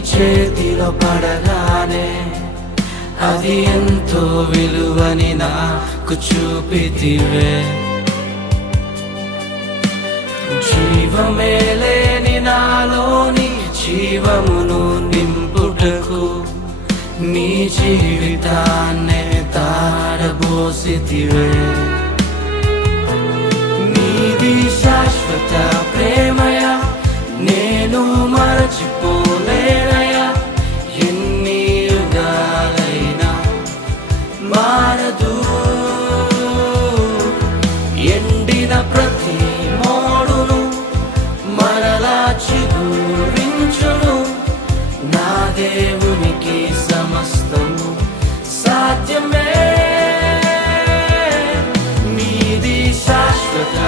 చేతిలో పడగానే అది ఎంతో విలువని నాకు చూపితివే. జీవమే లేని నాలోని జీవమును నింపుటకు నీ జీవితాన్నే తారబోసితివే. నీది శాశ్వత ప్రేమయ నేను మరచిపోలేనయా. ఎన్ని యుగాలైనా మారదు. ఎండిన ప్రతి మోడును మరలా చిగురించును. నా దేవునికి సమస్తము సాధ్యమే. నీది శాశ్వత